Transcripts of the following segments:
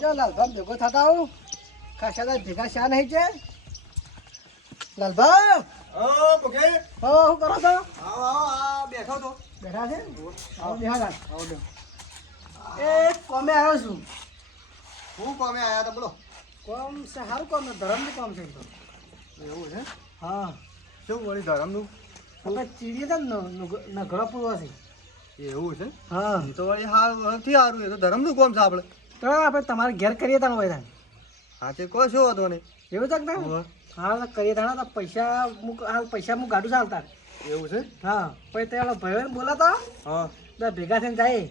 જો લાલભા ભેગો થતા હું ખાસા ભેગા શા નહીં છે લાલભા મુકે શું કરો છો આવો બેઠો તો બેઠા છે આવો બેહા ગાલ આવો બેહો એ કોમે આવ્યો છું હું કોમે આયા તા બોલો કોમ છે સારું કોમ છે ધરમનું કામ છે તો એવું છે હા શું વળી ધરમનું આપણે ચીડીએ હતા ને નગરો પૂરો છે એવું છે હા એ તો વળી હાથી સારું એ તો ધરમનું કોમ છે આપણે તો આપણે તમારે ઘેર કરીએ તાણ હોય તાણ હા તે કોઈ શું હતો નહીં એવું છે કે ના હા કરીએ તાણ તો પૈસા પૈસા હું ગાડું ચાલતા એવું છે હા પછી તે ભાઈઓ બોલાતા હા બધા ભેગા થઈને જાય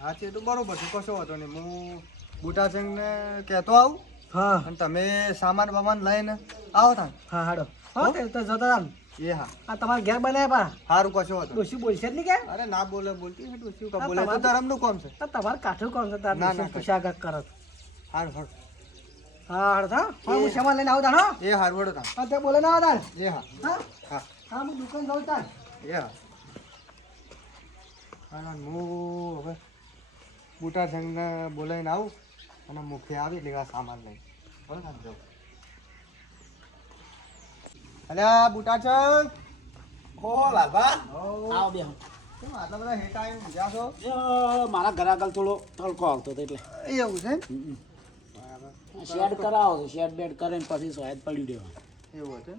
હા તે તો બરોબર છે કશો હતો નહીં હું બુટાસિંગને કહેતો આવું હા અને તમે સામાન બામાન લઈને આવો તા હા હાડો હા તે તો જતા હતા એ હા આ તમારે ઘેર બનાવ્યા સારું કશો હતો ડોશી બોલશે જ નહીં કે અરે ના બોલે બોલતી શું કા હા, બોલે તો તમારે- ધરમનું કોમ છે તમારે કાઠું કોણ છે તાર ના, ના, ડોશી પૂછ્યા કાંઈક કરો તો. હારું હારું હા હાડો હા હા હું સામાન લઈને આવું તાણ હો. એ હારું વડો તા હા તે બોલે ના આવો તાણ એ હા હા હા હા હું દુકાન જાઉં તાણ એ હા અને હું હવે બુટા સંઘને બોલાવીને આવું અને મુખે આવી એટલે આ સામાન લઈ બરાબર જાઉં અલે આ બુટા સંઘ હો લાલભા આવો. આવો બેહો કેમ આટલા બધા હેઠા આવીને ઊંઘ્યા છો મારા ઘર આગળ થોડો તડકો આવતો હતો એટલે એવું છે શેડ કરાવો છે શેડ બેડ કરીને પછી સોયદ પડી દેવા એવું છે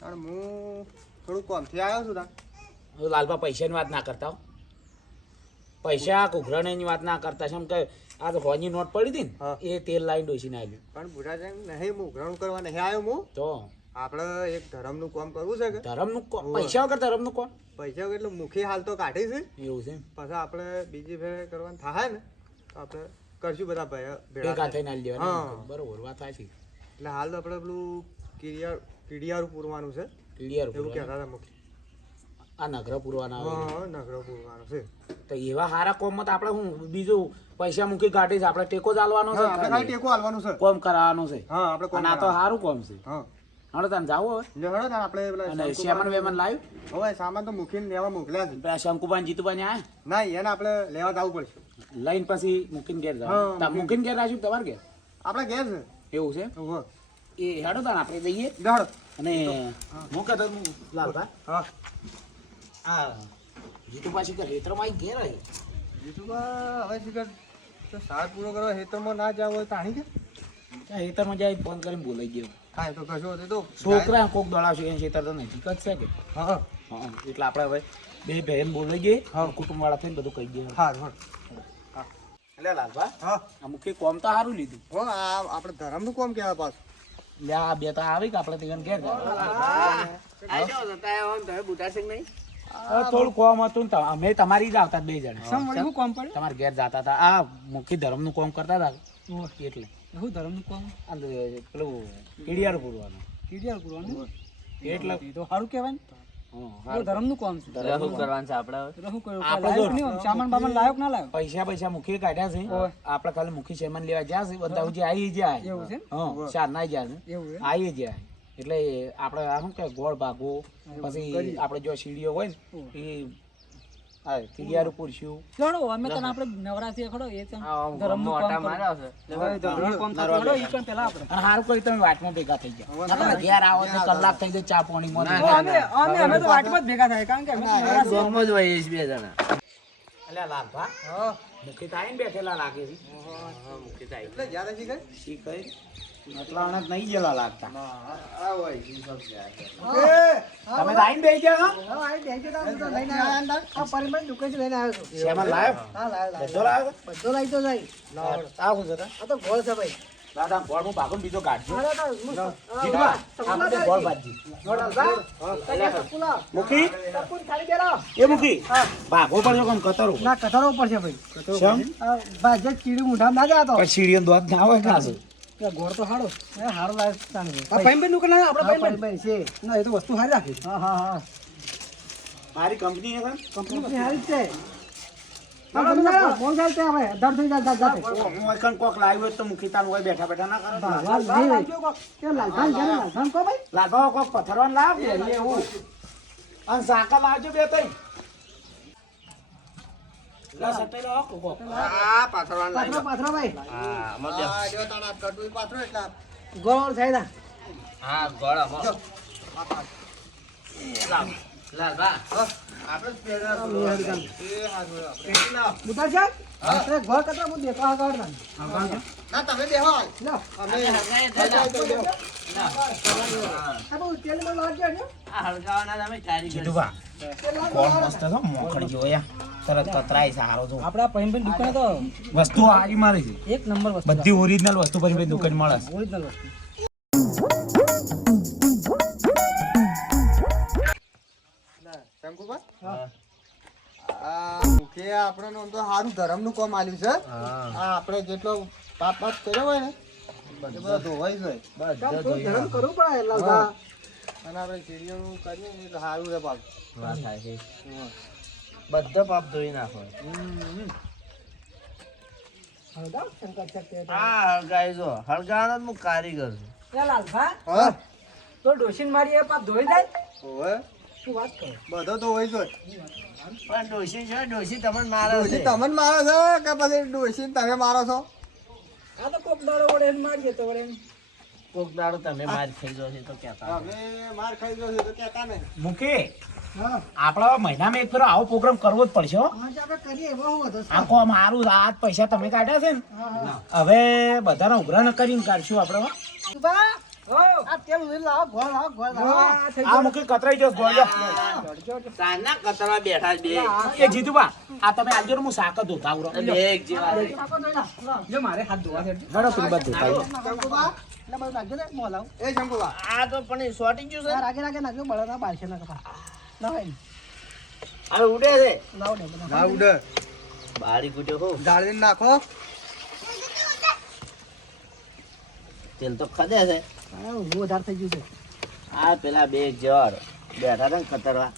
તાણ હું થોડું કોમથી આવ્યો છું તા હવે લાલભા પૈસાની વાત ના કરતા હો. પૈસા ઘૂઘરાણીની વાત ના કરતા છે એમ કે આ તો હોની નોટ પડી હતી હા. ને એ તેલ લાઈન ડોસીને આવ્યું પણ બુટા સંઘ નહીં હું ઉઘરાણું કરવા નહીં આવ્યો હું તો આપણે એક ધરમનું કામ કરવું છે કે ધરમનું હોવે. પૈસા વગર ધરમનું કોણ પૈસા એટલે મુખી હાલ તો કાઢી છે એવું છે પછી આપણે બીજી ફેર કરવાનું થાય ને તો આપણે કરશું બધા ભાઈ ભેગા ભેગા થઈને આવી હા. દેવાના બરોબર વાત સાચી એટલે હાલ તો આપણે પેલું કીડિયારું પૂરવાનું છે ક્લિયર એવું કહેતા હતા મુખી આ નગર પૂરવાના આવે હા નગરો પૂરવાનું છે તો એવા હારા કોમમાં તો આપણે હું બીજું પૈસા મૂકી કાઢી છે આપણે ટેકો ચાલવાનો હા, આપણે છે ખાલી ટેકો હાલવાનું છે કોમ કરાવવાનું છે હા આપણે કોણ અને આ તો સારું કોમ છે હા હાલો તને જાવ હવે એટલે હળો ને આપણે પેલા અને શંકુબાન- શ્યામન વેમન લાવ્યું હવે સામાન તો મૂકીને લેવા મોકલ્યા છે પેલા શંકુબાન જીતુબાને આ ના એને આપણે લેવા જવું પડશે લઈને પછી મૂકીને ઘેર હા, જાવ તમે મૂકીને ઘેર રાખ્યું તમારે ઘેર આપણે ઘેર છે એવું છે ઓહો. એ હેડો તાન આપણે જઈએ દોડ. અને મૂકે તો લાલભા હા આ જીતુબા શીખર હેતરમાં આવી ઘેર આવી જીતુબા હવે શીખર તો સાર પૂરો કરવા હેતરમાં ના જાવ હોય તાણી કે ત્યાં હેતરમાં જાય ફોન કરીને બોલાઈ ગયો હા એ તો કશો હતો તો છોકરા કોક દોડાવશે એ હેતર તો નજીક જ છે કે હા હા એટલે આપણે હવે બે બહેન બોલાઈ ગઈ હા કુટુંબવાળા થઈને બધું કહી દઈએ હા હા એટલે લાલભા હા આ મુખી કોમ તો સારું લીધું હો આ આપણે ધરમનું કોમ કહેવાય પાછું લે આ બે તો આવી કે આપણે ત્યાં ઘેર થોડું કોમ હતું ને અમે તમારી જ આવતા બે જણા સમ વળી હું કોમ પડ્યું તમારે ઘેર જતા હતા આ મુખી ધર્મનું કોમ કરતા હતા એટલે હું ધરમનું કોમ આ પેલું કીડિયાર પૂરવાનું કીડિયાર પૂરવાનું એટલે એ તો સારું કહેવાય ને હા, એ ધરમનું કામ છે ધરમનું કરવાનું છે એટલે શું કર્યું આપણે લાયક જો- નહીં હોય, સામાન બામાન લાયક ના લાયક પૈસા મૂકી કાઢ્યા છે આપણે ખાલી મુખી સામાન લેવા જ્યાં છે બધા જે આવી જાય એવું છે હા ચાર ના જાય છે એવું એમ? આવી જાય એટલે આપણે આ શું કે ગોળ ભાગો પછી આપણે જો સીડીઓ હોય ને એ હા કીડિયારું પૂરશું ચલો અમે તને આપણે નવરાત્રી ખડો એ તને ધરમનું કામ માર્યા છે ધરમનું કામ તો ખડો ઈ પણ પેલા આપણે અને સારું કરી તમે વાટમાં ભેગા થઈ ગયા તમે ઘેર આવો તો કલાક થઈ જાય ચા પાણી માં અમે તો વાટમાં જ ભેગા થાય કારણ કે અમે તો નવરાત્રી અલ્યા લાલભા મુખી તો આવીને બેઠેલા લાગે છે એટલે જ્યારે શીખર શી કઈ એટલા અણક નહીં ગયેલા લાગતા તમે તો આવીને બેસી ગયા હા? હા આઈ બેસી જતા હું તો લઈને આવ્યો આ પરિમળ દુકાન લઈને આવ્યો છું શેમાં લાવ્યો હા લાવ બધો લાવ્યો બધો લઈ તો જાય આ શું છે તાર? આ તો ગોળ છે ભાઈ દાદા ગોળ હું ભાગો ને બીજો કાઢજો અરે તો જીતવા આપણે ગોળ ભાજી મુખી ખાલી બેરો એ મુખી ભાગો પડજો કેમ કતરો ના કથારો પડશે ભાઈ શેમ ભાજે ચીડી મુઠામ ના જાતો પણ સીડીઓ દોત ના હોય ખાસો ગોળ તો હાડો હારો લાગે તાણી આ ભાઈ નું કના આપણે ભાઈ છે ના એ તો વસ્તુ હારી રાખી હા હા હા મારી કંપની છે કંપની હારી જ છે બોલ ચાલતે હવે દર થઈ જાય જાતે હું એકન કોક લાવ્યો હોય તો મુખી તાન હોય બેઠા બેઠા ના કરો લાલ નહીં કે લાલભાન કરે લાલભાન કો ભાઈ લાલભાવ કોક પથરવાન લાવ દે એવું અને સાકર લાવજો બે તઈ લા સટાઈ લાવો કોકો. આ પાથરવાનું લાવી પાથરો પાથરો ભાઈ હા મત આ જો તારા કટુઈ પાથરો એટલે ગોળ થાય ના હા ગોળા મો જો આ પાથ. લાવ લાલ બા આપણે જ પહેલા એ હાથ હોય આપણે. બુટા છે એ ગોળ કતરા હું દેખો આ ગોળ ના ના તમે બેહો લો અમે આ બહુ તેલ માં લાગજો ને આ હળગાવાના તમે કારીગર જીતુભા કોણ મસ્ત છો મોખડ જેવો યા તરત કતરાય સારો છો આપડા પૈન દુકાને તો વસ્તુ હારી મારી છે એક નંબર વસ્તુ બધી ઓરિજિનલ વસ્તુ પછી દુકાન મળે છે. ઓરિજિનલ વસ્તુ શંકુભા હા આ મુખે આપણને આમ તો સારું ધર્મનું કામ આલ્યું છે આ આપણે જેટલો પાપ પાપ કર્યો હોય ને એ બધો ધોવાઈ જાય કામ થોડું ધરમ કરવું પડે લાલભા અને આપણે સીડીઓનું કરીએ ને એટલે સારું છે પાપ વાત થાય છે બધા પાપ ધોઈ નાખો હળગાવ શંકર ચક્ર આ હળગાઈ જો હળગાવાનો જ હું કારીગર છું એ લાલભા હા તો ડોશીન મારી એ પાપ ધોઈ જાય હોવે શું વાત કરો બધો ધોવાઈ જાય પણ ડોશી છે ડોશી તમને મારે ડોશી છે તમને મારો છો કે પછી ડોશી તમે મારો છો આ તો કોક દાડો વડે એને મારીએ તો વડે કોક દાડો તમે માર ખાઈ જો છે તો કહેતા અમે માર ખાઈ ગયો છે તો કહેતા નહીં મૂકે હા આપણા મહિનામાં એક ફેરો આવો પ્રોગ્રામ કરવો જ પડશે હો. આજે આપણે કરીએ એવો હું હતો આખો મારું આજ પૈસા તમે કાઢ્યા છે ને હવે બધાના ઉઘરા ન કરીને કાઢશું આપણે હો. બા આ તેલ લઈ લાવો ગોળ લાવો ગોળ લાવો આ મૂકી કતરાઈ જશે ગોળજો. સાંજના કતરવા બેઠા છે એ જીતુભા આ તમે આજે હું શાક જ ધોતા આવરો. બે એક જેવા છે. જો મારે હાથ ધોવા છે ઘણો પીવા ધોતા આવો. શંકુભા એટલે બધું નાખજો ને મોં લાવ એ શંકુભા આ તો પણ એ સોટી ગયું છે રાગે રાગે નાખજો બળાના બારશે ના કપા ના હોય ને હવે ઉડે છે લાવ દે બધા ના ઉડે બારી કૂટ્યો હો જાળવીને નાખો તેલ તો ખદે છે હા હું વધારે થઈ ગયું છે આ પેલા બે એક જેવા બેઠા હતા ને કતરવા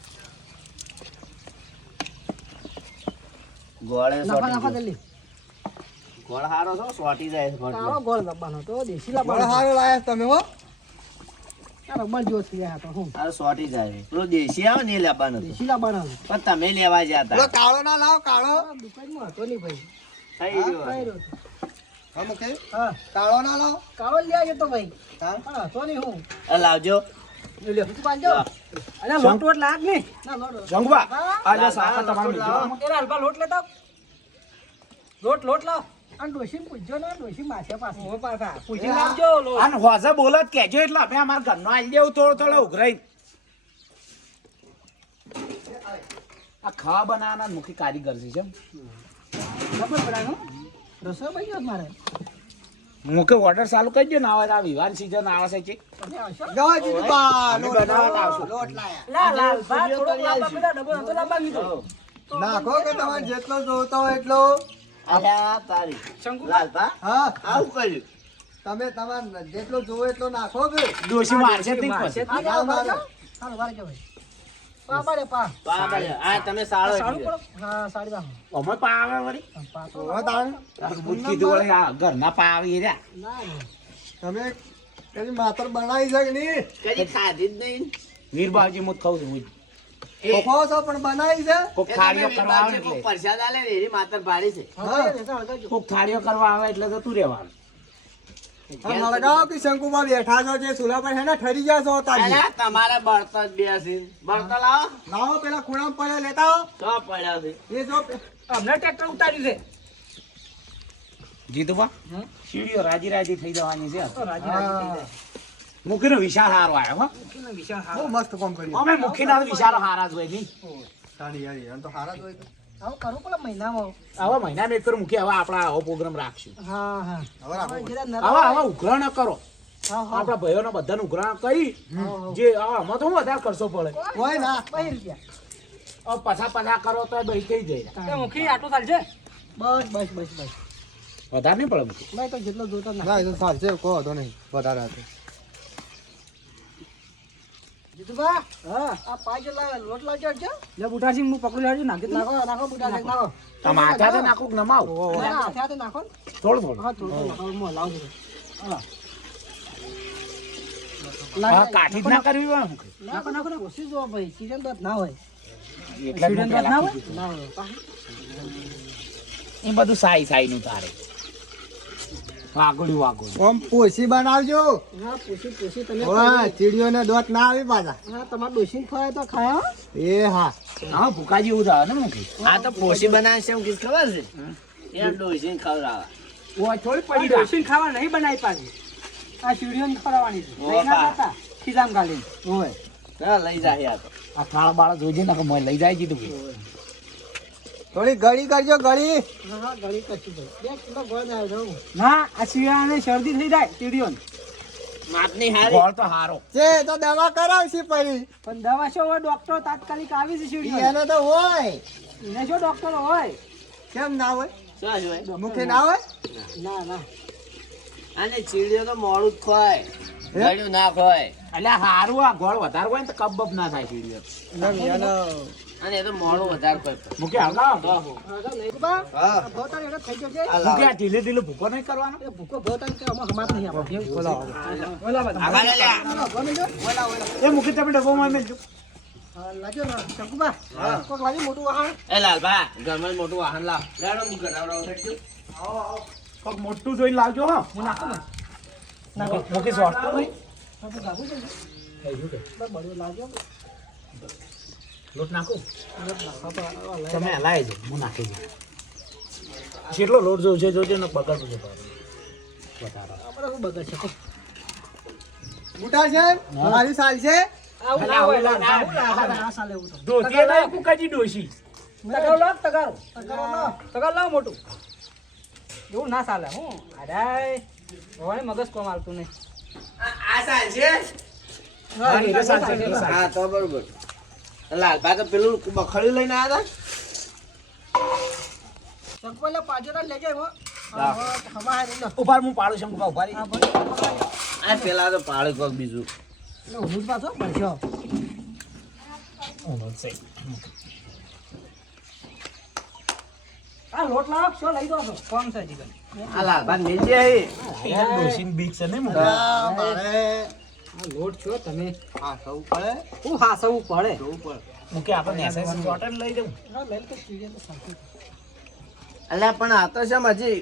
ગોળે નાખો સોટી નાખો ગયો. જલ્દી ગોળ હારો છો સોટી જાય છે કાળો ગોળ. ગોળ લાવવાનો તો દેશી બળ લાવવાનો સારો લાયા છો તમે હો રબર જેવો થઈ જાય તો હું આ સોટી જાય છે. પેલો દેશી આવે ને એ લેવાનો હતો. દેશી લાવવાનો પણ તમે લેવા ગયા પેલો હતા કાળો ના લાવો કાળો દુકાનમાં હતો નહીં ભાઈ થઈ ગયો કઈ રહ્યો હા મુખે હા કાળો ના લાવો કાળો લઈ આવ્યો તો ભાઈ હા પણ હતો નહીં હું આ લાવજો લ્યો તું પાડજો અરે લોટ વોટ લાગ ને ના લોટ શંકુભા આ જો શાક તમારે લાવો. મૂકજો. એલા હલવા લોટ લેતા લોટ લાવ આ ડોશીને પૂછજો ને ડોશી માથે પાસે ઓ પાછા પૂછી લાવજો લોટ અને હોજે બોલો જ કહેજો એટલે અમે અમારા ઘરનો આલી દેવું થોડો થોડો ઉઘરાઈ. આ ખાવા બનાવવાના મુખી કારીગર છે કેમ ખબર પડાનો રસો ભાઈ ગયો મારે મુકે ઓર્ડર ચાલુ કરી દો ને આવે આ વિવાહ સીઝન આવે છે તમે આવશો જાઓ જીતુભા અમે બનાવવા આવશું. લોટ લાયા લા લાલ ભા થોડોક લાંબા પેલા ડબો નતો લાંબા કીધો નાખો કે તમારે જેટલો જોતો હોય એટલો અલ્યા તારી શંકુ લાલભા હા આવું કર્યું તમે તમારે જેટલો જોવો એટલો નાખો કે ડોશી મારશે જ નહીં મારશે પછી. જ નહીં. હાલો વારે જો ભાઈ પા બારે પા બરાબર. આ તમે સાળો સારું એટલે. પડો હા સાડી બામ અમે પાવે વળી પા તો હોવે તાણ. બુદ્ધ કીધું વળી આ ઘરના પાવી રહ્યા ના તમે એની માતર બનાવી છે કે નહીં કદી ખાધી જ નહીં વીરબાજી મુત ખાઉં છું હું. ખોખો છો પણ બનાવી છે કોક એ થાળીઓ તમે કરવા આવે બાજુ કોક એટલે પરસાદ આલે ને એની માતર ભારી છે કોક થાળીઓ કરવા આવે એટલે જતું રહેવાનું. હા, હળગાવો કે શંકુભા બેઠા છો જે ચૂલા પર હેને ઠરી ગયા છો તાજી અલ્યા તમારે બળતણ બેસી બળતણ લાવો લાવો પેલા ખૂણામાં પડ્યા લેતા આવો. તો પડ્યા છે એ જો અમને ટ્રેક્ટર ઉતાર્યું છે જીતુભા સીડીઓ રાજી રાજી થઈ જવાની છે તો રાજી રાજી થઈ જાય મુખીનો વિશાળ હારો આવ્યો હો. મુખીનો વિશાળ બહુ હારો મસ્ત કામ કર્યું અમે મુખીના વિશાળ હારા જ હોય નહીં. તાળી યારી એમ તો હારા જ હોય તો. આવું કરું પડે મહિનામાં આવા મહિનામાં એક ફેર મૂકી હવે આપણા આવો પ્રોગ્રામ રાખશું. હા હા હવે રાખો હવે જરા નરમ આવા આવા ઉઘરાણ કરો હા હા આપણા ભાઈઓને બધાને ઉઘરાણ કરી જે આમાં તો હું વધારે ખર્ચો પડે કોઈ ના 20 રૂપિયા હવે પછા કરો તો બહી થઈ જાય તે મુખી આટલો ચાલશે બસ બસ બસ બસ વધારે નહીં પડે મૂકી. ભાઈ તો જેટલો જોતો ના ના એ તો ચાલશે કહો તો નહીં વધારે હતો જીતુભા હા આ પાંચ લોટ લાવજો છે લે બુટાસિંહ હું પકડી લાવજો નાખી નાખો નાખો બુટાસિંહ નાખો તમે હાથે નાખું કે નમાવ ના હાથે હાથે નાખો ને. થોડું થોડું હા થોડું નાખો હું લાવજો હા હા કાઠી જ ના કરવી હોય મૂકી. નાખો નાખો ને ઓછી જો ભાઈ સીઝન બાદ ના હોય એટલે જ મેં સીઝન બાદ પહેલા ના હોય કીધું. ના હોય એ બધું સાઈ નું તારે વાગોડી ઓમ પોસી બનાવજો હા પૂછી તમે ઓય ચીડીઓને દોત ના આવી પાછા હા તમારે ડોસીને ખવાય તો ખાયા એ હા હા ભૂકા જેવું થાય ને મૂકી આ તો પોસી બનાવશે એમ કીધું ખબર છે યાર ડોસીને ખવડાવે ઓ થોડી પડી ડોસીને ખાવા નહીં બનાવી પાછી આ સીડીઓને ખવડાવવાની છે લઈ ના જતા ખીજામ ગાલીને હોય હા લઈ જાય આ તો આ કાળા બાળા જોજે ને કે મોય લઈ જાય કીધું થોડી ગળી કરજો ગળી હા ગળી કચ્છી ભાઈ 2 કિલો ગોળ જાય રહું ના આ શિયાળાને શરદી થઈ જાય સીડીઓને માપની હારી ગોળ તો હારો છે તો દવા કરાવશી પડી પણ દવા શું હોય ડોક્ટર તાત્કાલિક આવી છે સીડીઓ એને તો હોય એને શું ડોક્ટર હોય કેમ ના હોય શું હોય મુખે ના હોય ના અને ચીડીઓ તો મોડું જ ખવાય ગળ્યું ના ખવાય એટલે હારું આ ગોળ વધારે હોય ને તો કબબ ના થાય સીડીઓ અને એ તો મોડું વધારે ખવાય મૂકે આવડા હા ભોતાની એટલે થઈ જશે મૂકે આ ઢીલે ઢીલે ભૂકો નહીં કરવાનો એ ભૂકો ભોતાની કે આમાં હમાત નહીં આપણે એ મૂકી તમે ડબ્બામાં મેલજો લાજો ને શંકુબા કોક લાજો મોટું વાહન એ લાલભા ઘરમાં જ મોટું વાહન લાવ લેડો હું ઘરાવડાવ કોક મોટું જોઈને લાવજો હો હું નાખું ને મૂકી સોટતો નહીં આપણે ગાવું છે બળ્યો લાજો લોટ નાખું તમે હલાય છે હું નાખી દઉં કેટલો લોટ જોઉં છે જોજો ને બગાડું છે વધારે આપણે શું બગડ છે મોટા છે મારી સાલ છે આવું ના હોય ના સાલે એવું તો ધોતી ના કુકાજી ડોશી તગારો લાવ તગારો લાવ મોટું એવું ના ચાલે હું અરે હવે મગજ કોમ આવતું નહીં આ સાલ છે હા તો બરોબર લાલભા તો પેલું બખડ્યું લઈને આવ્યા હતા ચંપલે પાજરા લેજે હો હમા હે નો ઉભાર હું પાડું છું મુકા ઉભારી આ ભલે આ પેલા તો પાડ્યું કોક બીજું હું પાછો પડશો આ લોટ લાવ શું લઈ દો છો કોમ છે જીગન આ લાલભા લઈ જાય ડોશીન બીક છે ને મુકા મારે આ લોટ છો તમે હા સૌ પડે હું હાસવું પડે મુકે આપણે એસએસ ચોટન લઈ દઉં ના લઈ તો ચીડે તો શાંતિ અલ્યા પણ આ તો છે હજી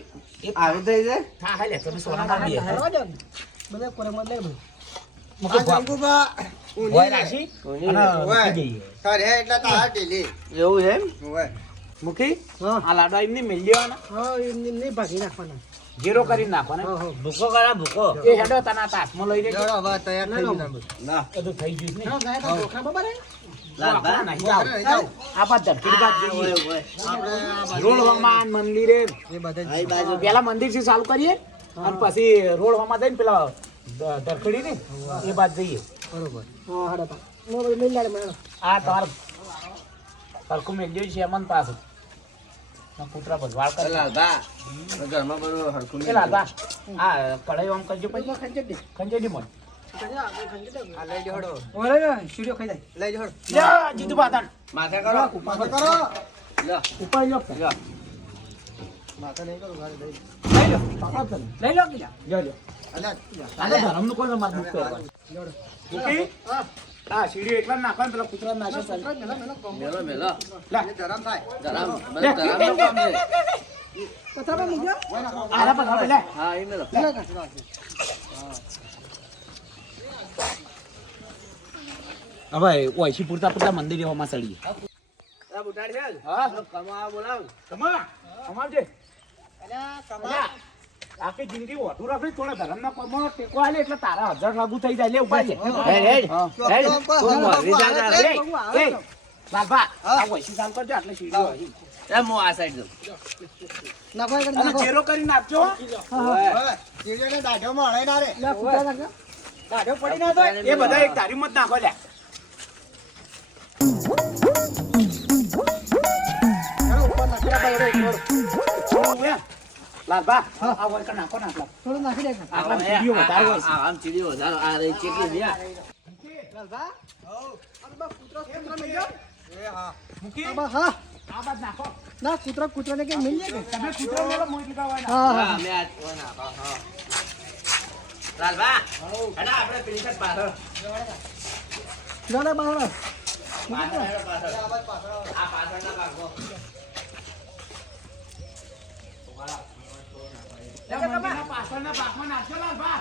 આવી થઈ છે હા હા લે તમે સોના માં દે હેરવા દો ને બધા કોરે મત લે ભાઈ મુકે શંકુબા હોય રાખી અને મૂકી જઈએ ખરે એટલે તારા ઢીલી એવું છે એમ હોય મૂકી હા આ લાડવા એમને મેલ દેવાના હા એમને નહીં ભાગી નાખવાના જીરો કરીને નાખવાના હા હા ભૂકો કરા ભૂકો એ હેડો તના તાસમાં લઈ દેજો ચલો હવે તૈયાર થઈ ગયું તમે. ના બધું થઈ ગયું ને ના જાય તો ધોખા બબર હે લાલભા નહીં જાઓ આ બાદ ધરતી બાદ જઈએ આપણે આ બાજુ રોડ મંદિરે એ બધા આ બાજુ પેલા મંદિર થી ચાલુ કરીએ અને પછી રોડ હમા જઈને પેલા ધરખડી ને એ બાદ જઈએ બરોબર હા હાડો તા નો મિલ લાડે મને આ તાર સરખું મેલ જોઈ છે અમન પાસે કૂતરા ભજવાળ કરે લાલભા ઘરમાં બધું હરખું એ લાલબા આ કઢાઈ આમ કરજો પછી ખંજે દે ખંજેડી મોન આ લઈ જડો ઓરે સીડીઓ ખાઈ જાય લઈ જડો યા જીતુ બાતન માથે કરો માથે કરો લ્યો ઉપર લો લ્યો માથે નહીં કરો ગાડી લઈ લઈ લો પાપા તને લઈ લો બીજા લો લો અલ્યા આલે ધરમનું કોઈ માર દુખ કરવાનું ઓકે હા સીડીઓ એકલા નાખો ને પેલા કૂતરા નાખો ચાલ મેલો મેલો લા એ ગરમ થાય ધરામ બસ ધરામ કામ છે પથારા મૂક્યો આલા પર હવે લે હા એ મેલો હવે ઓયસી પૂરતા પૂરતા મંદિર એવામાં ચડીએ આ બુટાડી છે હા કમા બોલાવ કમા અમારજે અલ્યા આખી જિંદગી ઓઢું રાખી થોડા ધર્મના પગમાં ટેકો આલે એટલે તારા 1000 લાગુ થઈ જાય લે ઉપાય છે હેડ હેડ તું મોરી જા જા રે એ લાલભા આ ઓયસી ચાલ કરજો એટલે સીડીઓ આવી એ મો આ સાઈડ જો નાખો એક અને નાખો ચેરો કરી નાખજો હવે ચીડીઓને દાઢોમાં હળાઈ ના રે લે ફૂટા નાખો કાઢો પડી ના તો એ બધા એક તારી મત નાખો લે ઉપર નાખી આપણે લાલભા આ વળકા નાખો નાખો થોડું નાખી દે આટલા સીડીઓ વધારે હોય છે આમ ચીડી વધારો આ રે ચેકી દિયા લાલભા અરે કૂતરો મિલ એ હા મૂકી હા આ બાદ નાખો ના કૂતરાને કે મિલ જાય તમે કૂતરો મેલો મોઈ દીધા હોય ને હા હા મે આ હા લાલભા હેડા આપણે પેલી સાઈડ પાછળ ના બાવડા પાછળ આ પાછળના ભાગો મંદિરના પાછળના ભાગમાં નાખજો લાલભા.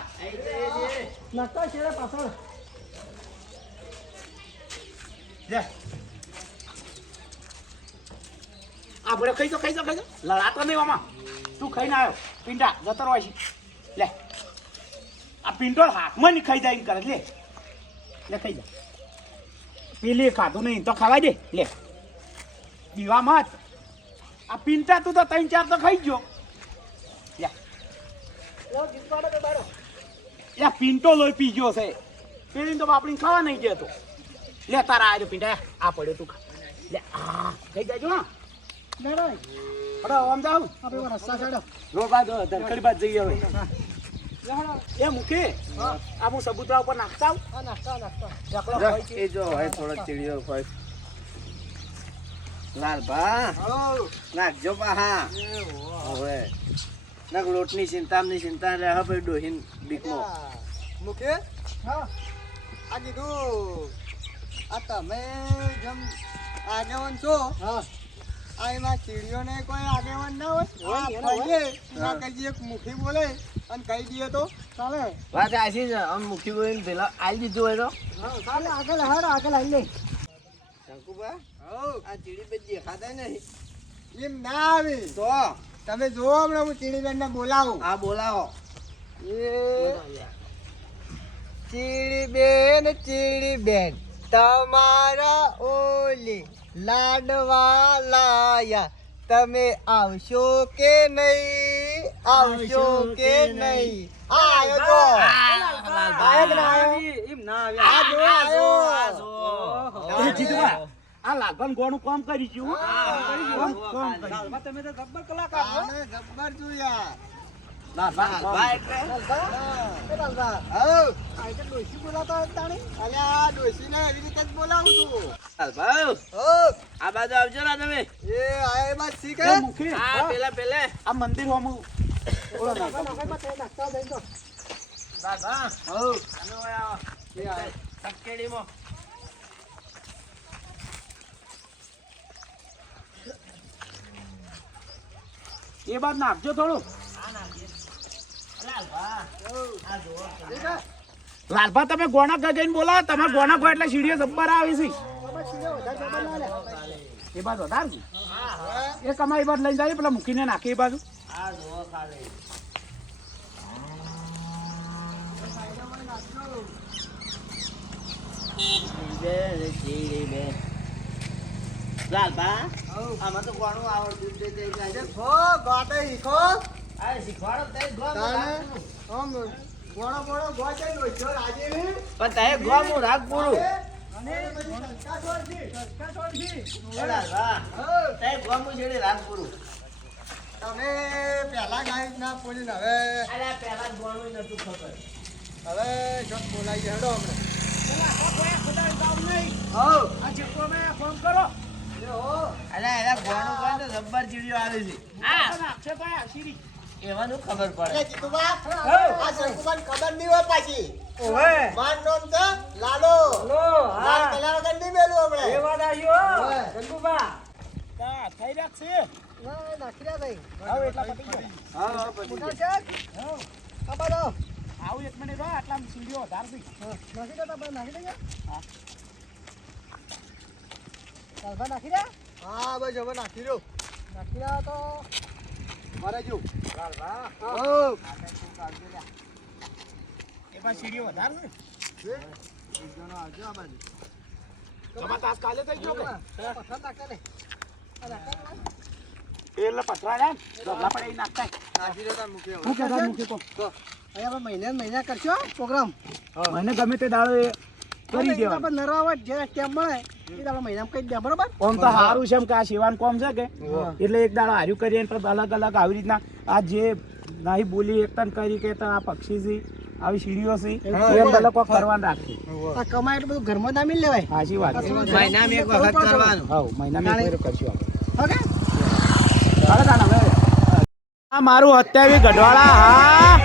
નાખતા છે પાછળ. લે. આ ભલે ખાઈ જાઓ. લડાતો નહીં આમાં. તું ખાઈને આવ્યો. પિંડા જતો રહો છે. લે. આ પિંડો હાથમાં નહીં ખાઈ જાય એમ કરે. લે ખાઈ જા. પેલી ખાધું નહીં તો ખવાય દે. લે. દીવા મત. આ પિંટા તું તો 3-4 તો ખાઈ ગયો. લે. લે પિંટો લોહી પી ગયો છે. પેલી તો બાપડી ખાવા નહીં દેતો. લે તારા આજો પિંડા આ પડ્યો તું ખા. લે આ ખાઈ જાજો હા. અરે આમ જાવ આપણે રસ્તા છોડો. રો બાદ ધરકડી બાદ જઈએ હવે. એ મૂકે આ હું સબૂતરા ઉપર નાખતા આવું. હા નાખતા. એકલો હોય છે. એ જો હોય થોડો ચીડિયો હોય લાલભા નાખજો પાહા હવે નક લોટની ચિંતા રહે હવે ડોહીન બીકમો મુખે હા આ કીધું આ તમે જેમ આગેવાન છો હા આ એમાં ચીડીઓને કોઈ આગેવાન ના હોય ના કઈ એક મુખી બોલે અને કહી દઈએ તો ચાલે. વાત આશી છે આમ મુખી બોલીને પેલા આલી દીધું હોય તો ચાલે આગળ આવી લે. શંકુભા આ ચીડી બે દેખાતા નહીં એમ ના આવી તો તમે જોવો હમણાં હું ચીડીબેન ને બોલાવું. આ બોલાવો ચીડીબેન તમારા ઓલી લાડવા લાયા તમે આવશો કે નહીં આયો તો એમ ના આવ્યા. આયો એ જીતુભા આ લાલભાન ગોળનું કામ કરી ગયું લાલભા તમે તો જબ્બર કલાકાર છો. આને જબ્બર જોયા. લાલભા એટલે અલ્યા ડોશીને એવી રીતે જ બોલાવું છું. લાલભા હો આ બાજુ આવજો ને તમે એ આય બસ શીખે. એ મુખી આ પેલે આ મંદિર હોમું લાલભા હો તમે ઓય આવો એ આય. સકેડીમાં એ બાદ નાખજો થોડું. લાલભા તમે ગોણા ગઈને બોલાવો. તમારે ગોણા ગો એટલે સીડીઓ જબ્બર આવી છે. એ બાજુ વધારજો. એ કમાઈ બાદ લઈને જાય પેલા મૂકીને નાખી એ બાજુ. આ જુઓ ખાલી લાલભા આમાં તો કોણું આવડતું તે તે જાય છે હો ગાતે ઈખો આ શીખવાડો તે ગોમ તાને આમ ગોળો ગોચે નોચ્યો રાજેવી. પણ તે ગોમ હું રાગ પૂરું લાલભા તે ગોમ હું છેડે રાગ પૂરું તમે પહેલા ગાય ના બોલીને હવે અલ્યા પહેલા ગોણું નતું ખબર હવે જોત બોલાઈ હેડો હમણાં. હો આ ચેકોમાં ફોન કરો. અલ્યા એલા ગોણું કોણ તો જબ્બર ચીડિયો આવે છે નાખશે તો આ સીડી. એવાનું ખબર પડે એટલે જીતુબા આ શંકુબાને ખબર નહીં હોય પાછી. ઓવે માર નામ છે લાલો. હલો લાલ હા કલર વગર નહીં મેલું હમણાં. એ વાત આવ્યો ચંદુબા. તા થઈ રહ્યા છે. નાખી રહ્યા ભાઈ. હવે એટલા પતી ગયા. હા પછી આવું 1 મિનિટ રહો. આટલા સીડીઓ વધારથી. નાખી દે નાખી દે. હા. લાલભા નાખી દે. હા બસ હવે નાખી દો. નાખી રહ્યા તો મારે જો એ બાદ સીડીઓ વધારશે. આવજો આ બાજુ. તમારે તાસ કાલે થઈ ગયો કે પથ્થર નાખતા લે. એટલે પથરા ને ડગલા પડે એ નાખતા. નાખી દો તાર મૂકી હવે. હું કહેતા મૂકી તો અહીંયા મહિના કરશો પ્રોગ્રામ. મને ગમે તે દાડો એ કરી દેવાનું. નરવા જે ટેમ મળે એ આપણે મહિનામાં કહી દે બરોબર. આમ તો સારું છે એમ કે આ સેવાનું કોમ છે કે એટલે એક દાડો હાર્યું કરીએ ને અલગ અલગ આવી રીતના આ જે નાહી બોલી એકતન કરી કે તો આ પક્ષી છે આવી સીડીઓ છે એમ બધા કોક કરવાનું રાખે. આ કમાય એટલે બધું ઘરમાં દામી લેવાય. સાચી વાત છે. મહિનામાં એક વખત કરવાનું હા મહિનામાં એક વાર કરશું આપણે. ઓકે આ મારું 27 ગઢવાળા હા